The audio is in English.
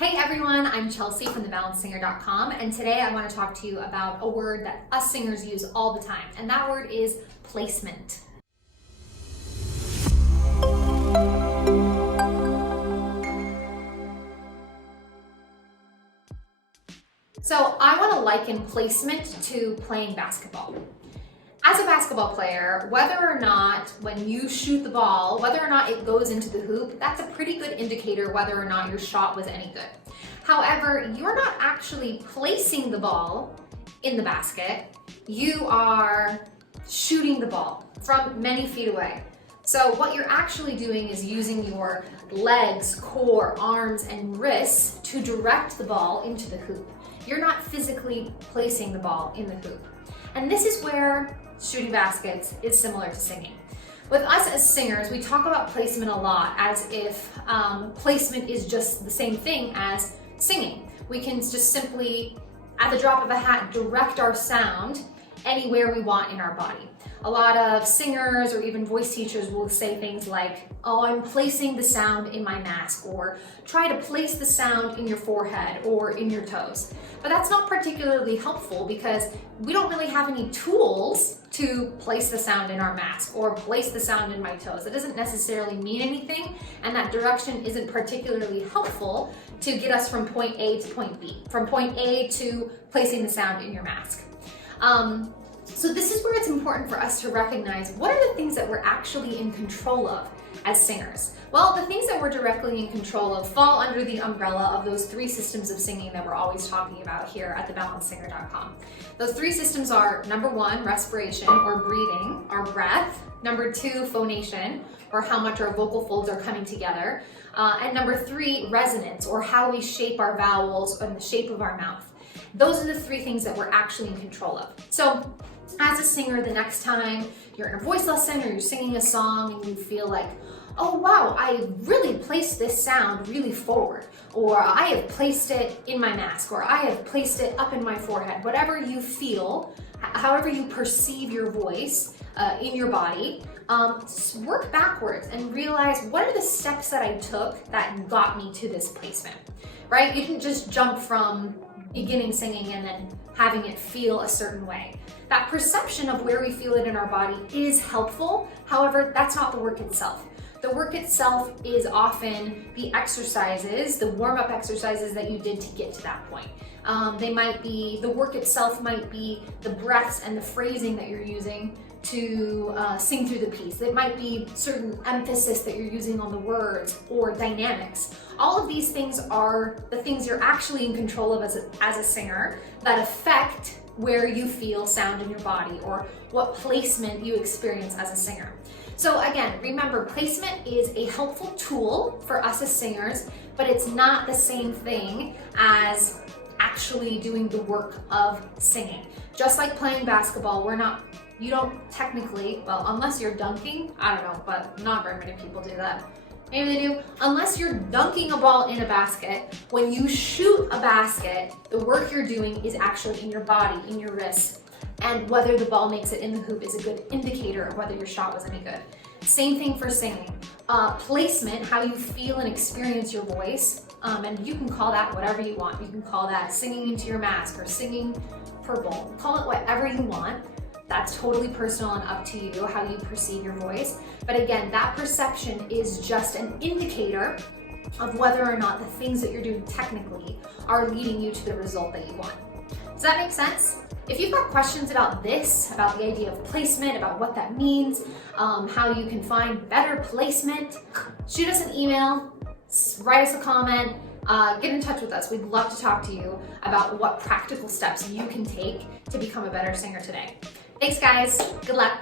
Hey everyone, I'm Chelsea from thebalancedsingers.com, and today I want to talk to you about a word that us singers use all the time, and that word is placement. So I want to liken placement to playing basketball. As a basketball player, whether or not when you shoot the ball, whether or not it goes into the hoop, that's a pretty good indicator whether or not your shot was any good. However, you're not actually placing the ball in the basket. You are shooting the ball from many feet away. So what you're actually doing is using your legs, core, arms, and wrists to direct the ball into the hoop. You're not physically placing the ball in the hoop. And this is where shooting baskets is similar to singing. With us as singers, we talk about placement a lot as if placement is just the same thing as singing. We can just simply, at the drop of a hat, direct our sound anywhere we want in our body. A lot of singers or even voice teachers will say things like, oh, I'm placing the sound in my mask, or try to place the sound in your forehead or in your toes. But that's not particularly helpful because we don't really have any tools to place the sound in our mask or place the sound in my toes. It doesn't necessarily mean anything, and that direction isn't particularly helpful to get us from point A to point B, from point A to placing the sound in your mask. So this is where it's important for us to recognize what are the things that we're actually in control of as singers. Well, the things that we're directly in control of fall under the umbrella of those three systems of singing that we're always talking about here at thebalancedsingers.com. Those three systems are, number one, respiration or breathing, our breath. Number two, phonation, or how much our vocal folds are coming together. And number three, resonance, or how we shape our vowels and the shape of our mouth. Those are the three things that we're actually in control of. So as a singer, the next time you're in a voice lesson or you're singing a song and you feel like, oh wow, I really placed this sound really forward, or I have placed it in my mask, or I have placed it up in my forehead, whatever you feel, however you perceive your voice in your body, work backwards and realize what are the steps that I took that got me to this placement, right? You didn't just jump from beginning singing and then having it feel a certain way. That perception of where we feel it in our body is helpful. However, that's not the work itself. The work itself is often the exercises, the warm-up exercises that you did to get to that point. The work itself might be the breaths and the phrasing that you're using to sing through the piece. It might be certain emphasis that you're using on the words or dynamics. All of these things are the things you're actually in control of as a singer that affect where you feel sound in your body or what placement you experience as a singer. So again, remember, placement is a helpful tool for us as singers, but it's not the same thing as actually doing the work of singing. Just like playing basketball, you don't technically, well, unless you're dunking, I don't know, but not very many people do that. Maybe they do. Unless you're dunking a ball in a basket, when you shoot a basket, the work you're doing is actually in your body, in your wrists. And whether the ball makes it in the hoop is a good indicator of whether your shot was any good. Same thing for singing. Placement, how you feel and experience your voice, and you can call that whatever you want. You can call that singing into your mask or singing purple. Call it whatever you want. That's totally personal and up to you how you perceive your voice. But again, that perception is just an indicator of whether or not the things that you're doing technically are leading you to the result that you want. Does that make sense? If you've got questions about this, about the idea of placement, about what that means, how you can find better placement, shoot us an email, write us a comment, get in touch with us. We'd love to talk to you about what practical steps you can take to become a better singer today. Thanks guys, good luck.